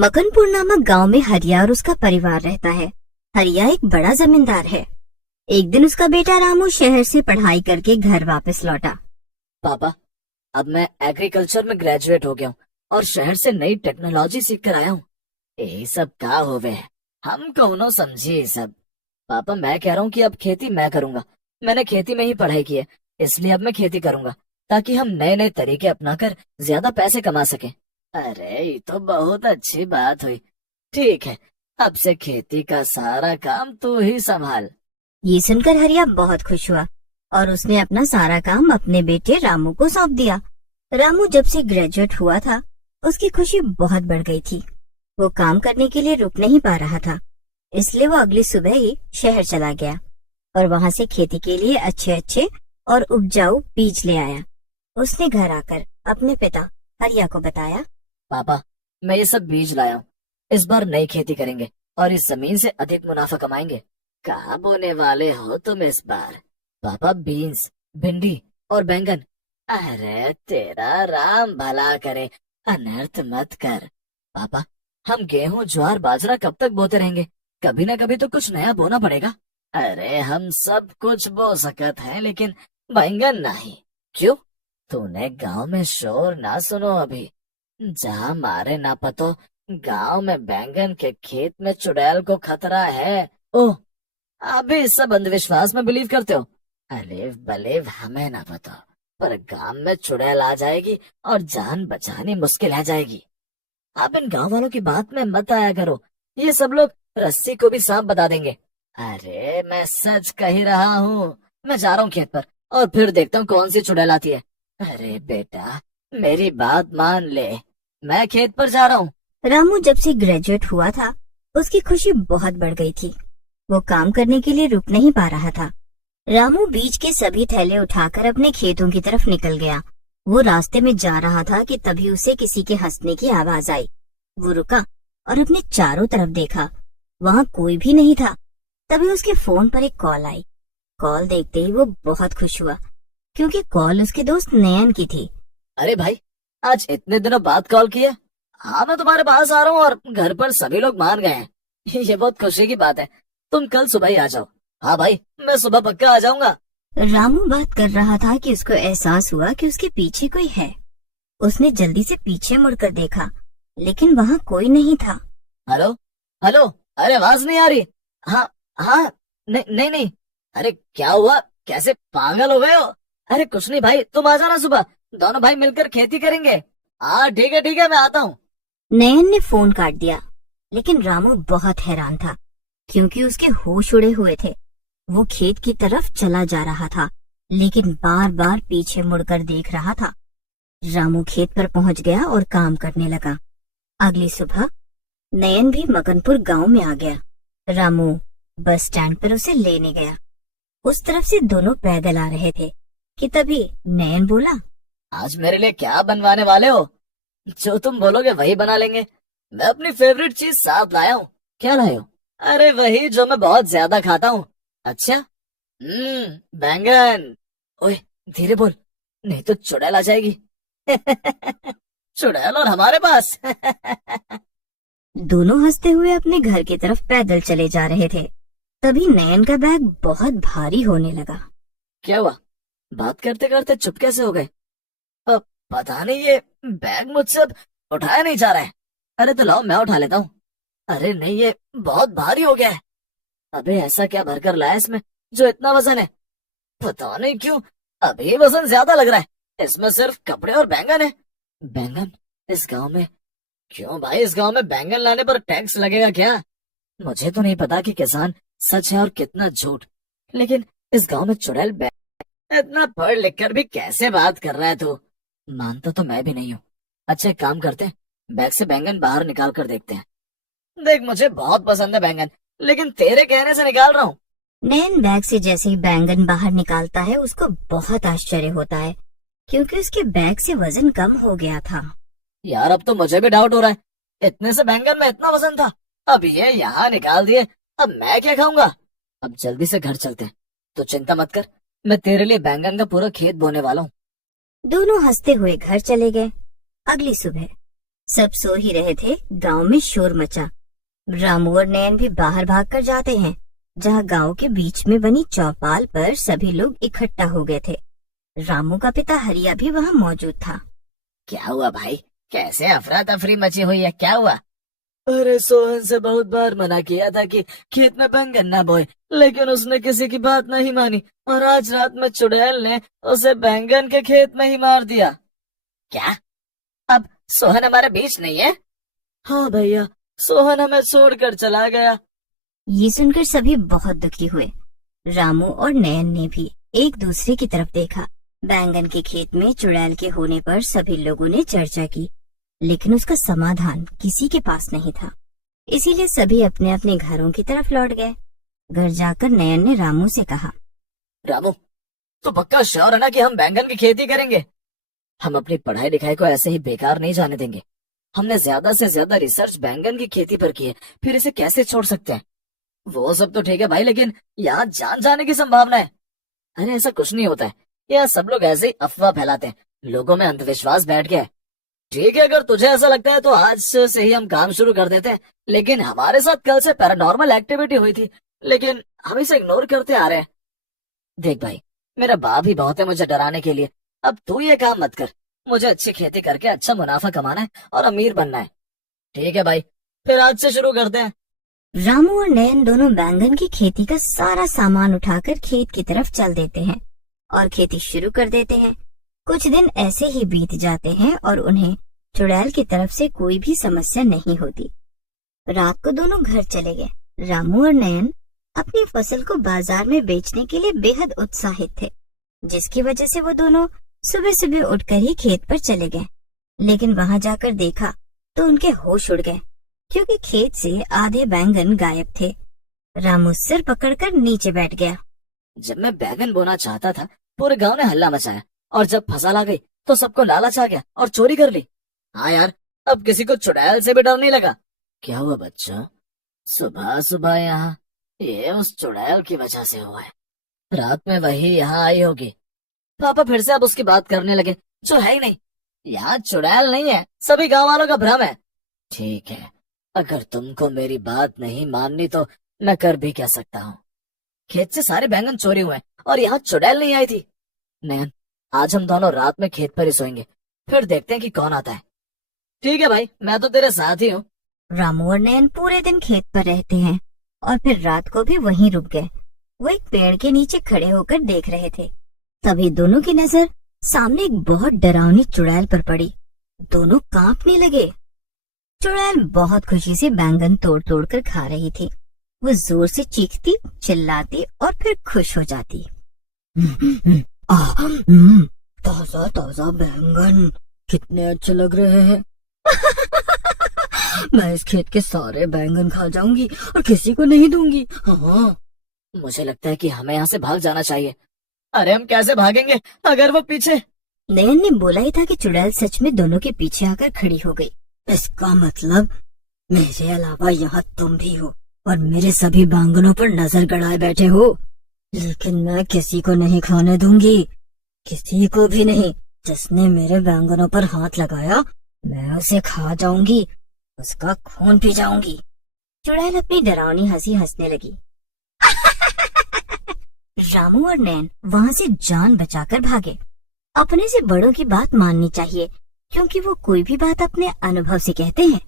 मकनपुर नामक गांव में हरिया और उसका परिवार रहता है। हरिया एक बड़ा जमींदार है। एक दिन उसका बेटा रामू शहर से पढ़ाई करके घर वापस लौटा। पापा, अब मैं एग्रीकल्चर में ग्रेजुएट हो गया हूँ और शहर से नई टेक्नोलॉजी सीख कर आया हूँ। यही सब का होवे है, हम कौनो समझे ये सब। पापा, मैं कह रहा हूँ कि अब खेती मैं करूंगा। मैंने खेती में ही पढ़ाई की है, इसलिए अब मैं खेती करूंगा ताकि हम नए नए तरीके अपनाकर ज्यादा पैसे कमा सकें। अरे ये तो बहुत अच्छी बात हुई। ठीक है, अब से खेती का सारा काम तू ही संभाल। ये सुनकर हरिया बहुत खुश हुआ और उसने अपना सारा काम अपने बेटे रामू को सौंप दिया। रामू जब से ग्रेजुएट हुआ था, उसकी खुशी बहुत बढ़ गई थी। वो काम करने के लिए रुक नहीं पा रहा था, इसलिए वो अगली सुबह ही शहर चला गया और वहाँ से खेती के लिए अच्छे अच्छे और उपजाऊ बीज ले आया। उसने घर आकर अपने पिता हरिया को बताया, पापा, मैं ये सब बीज लाया हूँ। इस बार नई खेती करेंगे और इस जमीन से अधिक मुनाफा कमाएंगे। कहाँ बोने वाले हो तुम इस बार? पापा, बीन्स, भिंडी और बैंगन। अरे तेरा राम भला करे, अनर्थ मत कर। पापा, हम गेहूं, ज्वार, बाजरा कब तक बोते रहेंगे? कभी ना कभी तो कुछ नया बोना पड़ेगा। अरे हम सब कुछ बो सकत हैं, लेकिन बैंगन नहीं। क्यों? तूने गांव में शोर ना सुनो अभी? जहाँ मारे ना पतो गांव में बैंगन के खेत में चुड़ैल को खतरा है। ओह, अभी इस सब अंधविश्वास में बिलीव करते हो? अलेव बलेव हमें ना पता, पर गांव में चुड़ैल आ जाएगी और जान बचानी मुश्किल है जाएगी। आप इन गांव वालों की बात में मत आया करो, ये सब लोग रस्सी को भी सांप बता देंगे। अरे मैं सच कह ही रहा हूँ। मैं जा रहा हूँ खेत पर और फिर देखता हूँ कौन सी चुड़ैल आती है। अरे बेटा, मेरी बात मान ले, मैं खेत पर जा रहा हूँ। रामू जब से ग्रेजुएट हुआ था, उसकी खुशी बहुत बढ़ गई थी। वो काम करने के लिए रुक नहीं पा रहा था। रामू बीज के सभी थैले उठाकर अपने खेतों की तरफ निकल गया। वो रास्ते में जा रहा था कि तभी उसे किसी के हंसने की आवाज आई। वो रुका और अपने चारों तरफ देखा। वहाँ कोई भी नहीं था। तभी उसके फोन पर एक कॉल आई। कॉल देखते ही वो बहुत खुश हुआ, क्योंकि कॉल उसके दोस्त नयन की थी। अरे भाई, आज इतने दिनों बाद कॉल किया। हाँ, मैं तुम्हारे पास आ रहा हूँ और घर पर सभी लोग मान गए हैं। ये बहुत खुशी की बात है। तुम कल सुबह ही आ जाओ। हाँ भाई, मैं सुबह पक्का आ जाऊंगा। रामू बात कर रहा था कि उसको एहसास हुआ कि उसके पीछे कोई है। उसने जल्दी से पीछे मुड़कर देखा, लेकिन वहाँ कोई नहीं था। हेलो हेलो, अरे आवाज नहीं आ रही। हाँ हाँ, नहीं नहीं नहीं। अरे क्या हुआ, कैसे पागल हो गए हो? अरे कुछ नहीं भाई, तुम आ जाना सुबह, दोनों भाई मिलकर खेती करेंगे। हाँ ठीक है, मैं आता हूँ। नयन ने फोन काट दिया, लेकिन रामू बहुत हैरान था, क्योंकि उसके होश उड़े हुए थे। वो खेत की तरफ चला जा रहा था, लेकिन बार बार पीछे मुड़कर देख रहा था। रामू खेत पर पहुंच गया और काम करने लगा। अगली सुबह नयन भी मकनपुर गांव में आ गया। रामू बस स्टैंड पर उसे लेने गया। उस तरफ से दोनों पैदल आ रहे थे कि तभी नयन बोला, आज मेरे लिए क्या बनवाने वाले हो? जो तुम बोलोगे वही बना लेंगे। मैं अपनी फेवरेट चीज साथ लाया हूँ। क्या लाए हो? अरे वही जो मैं बहुत ज्यादा खाता हूँ। अच्छा, बैंगन। ओए धीरे बोल, नहीं तो चुड़ैल आ जाएगी। चुड़ैल और हमारे पास। दोनों हंसते हुए अपने घर की तरफ पैदल चले जा रहे थे। तभी नयन का बैग बहुत भारी होने लगा। क्या हुआ? बात करते करते चुप कैसे हो गए? अब पता नहीं, ये बैग मुझसे अब उठाया नहीं जा रहा है। अरे तो लाओ, मैं उठा लेता हूँ। अरे नहीं, ये बहुत भारी हो गया है। अबे ऐसा क्या भरकर लाया इसमें जो इतना वजन है? पता नहीं क्यों अभी वजन ज्यादा लग रहा है। इसमें सिर्फ कपड़े और बैंगन है। बैंगन इस गांव में? क्यों भाई, इस गांव में बैंगन लाने पर टैक्स लगेगा क्या? मुझे तो नहीं पता कि किसान सच है और कितना झूठ, लेकिन इस गांव में चुड़ैल इतना पढ़ लिख कर भी कैसे बात कर रहा है तू? मानता तो मैं भी नहीं हूँ। अच्छा एक काम करते हैं, बैग से बैंगन बाहर निकाल कर देखते हैं। देख, मुझे बहुत पसंद है बैंगन, लेकिन तेरे कहने से निकाल रहा हूँ। नयन बैग से जैसे ही बैंगन बाहर निकालता है, उसको बहुत आश्चर्य होता है, क्योंकि उसके बैग से वजन कम हो गया था। यार अब तो मुझे भी डाउट हो रहा है, इतने से बैंगन में इतना वजन था, अब ये यहाँ निकाल दिए, अब मैं क्या खाऊंगा? अब जल्दी से घर चलते हैं। तो चिंता मत कर, मैं तेरे लिए बैंगन का पूरा खेत बोने वाला हूँ। दोनों हंसते हुए घर चले गए। अगली सुबह सब सो ही रहे थे। गांव में शोर मचा। रामू और नयन भी बाहर भागकर जाते हैं, जहां गांव के बीच में बनी चौपाल पर सभी लोग इकट्ठा हो गए थे। रामू का पिता हरिया भी वहां मौजूद था। क्या हुआ भाई, कैसे अफरा तफरी मची हुई है, क्या हुआ? अरे सोहन से बहुत बार मना किया था कि खेत में बैंगन ना बोए, लेकिन उसने किसी की बात नहीं मानी और आज रात में चुड़ैल ने उसे बैंगन के खेत में ही मार दिया। क्या? अब सोहन हमारे बीच नहीं है? हाँ भैया, सोहन हमें छोड़कर चला गया। ये सुनकर सभी बहुत दुखी हुए। रामू और नयन ने भी एक दूसरे की तरफ देखा। बैंगन के खेत में चुड़ैल के होने पर सभी लोगों ने चर्चा की, लेकिन उसका समाधान किसी के पास नहीं था। इसीलिए सभी अपने अपने घरों की तरफ लौट गए। घर जाकर नयन ने रामू से कहा, रामू, तो पक्का श्योर है ना कि हम बैंगन की खेती करेंगे? हम अपनी पढ़ाई लिखाई को ऐसे ही बेकार नहीं जाने देंगे। हमने ज्यादा से ज्यादा रिसर्च बैंगन की खेती पर की है, फिर इसे कैसे छोड़ सकते हैं? वो सब तो ठीक है भाई, लेकिन यहाँ जान जाने की संभावना है। अरे ऐसा कुछ नहीं होता है, यह सब लोग ऐसे ही अफवाह फैलाते हैं, लोगों में अंधविश्वास बैठ गया है। ठीक है, अगर तुझे ऐसा लगता है तो आज से ही हम काम शुरू कर देते हैं। लेकिन हमारे साथ कल से पैरानॉर्मल एक्टिविटी हुई थी, लेकिन हम इसे इग्नोर करते आ रहे हैं। देख भाई, मेरा बाप ही बहुत है मुझे डराने के लिए। अब तू ये काम मत कर। मुझे अच्छी खेती करके अच्छा मुनाफा कमाना है और अमीर बनना है। ठीक है भाई, फिर आज से शुरू करते हैं। रामू और नयन दोनों बैंगन की खेती का सारा सामान उठाकर खेत की तरफ चल देते हैं और खेती शुरू कर देते हैं। कुछ दिन ऐसे ही बीत जाते हैं और उन्हें चुड़ैल की तरफ से कोई भी समस्या नहीं होती। रात को दोनों घर चले गए। रामू और नयन अपनी फसल को बाजार में बेचने के लिए बेहद उत्साहित थे, जिसकी वजह से वो दोनों सुबह सुबह उठकर ही खेत पर चले गए। लेकिन वहां जाकर देखा तो उनके होश उड़ गए, क्योंकि खेत से आधे बैंगन गायब थे। रामू सिर पकड़कर नीचे बैठ गया। जब मैं बैंगन बोना चाहता था, पूरे गांव ने हल्ला मचाया, और जब फसल आ गई तो सबको लालच आ गया और चोरी कर ली। हाँ यार, अब किसी को चुड़ैल से भी डर नहीं लगा। क्या हुआ बच्चों, सुबह सुबह यहाँ? ये उस चुड़ैल की वजह से हुआ है। रात में वही यहाँ आई होगी। पापा फिर से अब उसकी बात करने लगे, जो है ही नहीं। यहाँ चुड़ैल नहीं है, सभी गांव वालों का भ्रम है। ठीक है, अगर तुमको मेरी बात नहीं माननी तो मैं कर भी क्या सकता हूँ। खेत से सारे बैंगन चोरी हुए और यहाँ चुड़ैल नहीं आई थी। नयन, आज हम दोनों रात में खेत पर ही सोएंगे, फिर देखते हैं कि कौन आता है। ठीक है भाई, मैं तो तेरे साथ ही हूँ। रामू और नयन पूरे दिन खेत पर रहते हैं और फिर रात को भी वहीं रुक गए। वो एक पेड़ के नीचे खड़े होकर देख रहे थे। तभी दोनों की नजर सामने एक बहुत डरावनी चुड़ैल पर पड़ी। दोनों कांपने लगे। चुड़ैल बहुत खुशी से बैंगन तोड़ तोड़ कर खा रही थी। वो जोर से चीखती, चिल्लाती और फिर खुश हो जाती। ताजा ताजा बैंगन, कितने अच्छे लग रहे हैं। मैं इस खेत के सारे बैंगन खा जाऊंगी और किसी को नहीं दूंगी। हाँ, मुझे लगता है कि हमें यहाँ से भाग जाना चाहिए। अरे हम कैसे भागेंगे अगर वो पीछे? नयन ने बोला ही था कि चुड़ैल सच में दोनों के पीछे आकर खड़ी हो गई। इसका मतलब मेरे अलावा यहाँ तुम भी हो और मेरे सभी बैंगनों पर नजर गड़ाए बैठे हो। लेकिन मैं किसी को नहीं खाने दूंगी, किसी को भी नहीं। जिसने मेरे बैंगनों पर हाथ लगाया मैं उसे खा जाऊंगी, उसका खून पी जाऊंगी। चुड़ैल अपनी डरावनी हंसी हंसने लगी। रामू और नयन वहां से जान बचाकर भागे। अपने से बड़ों की बात माननी चाहिए, क्योंकि वो कोई भी बात अपने अनुभव से कहते हैं।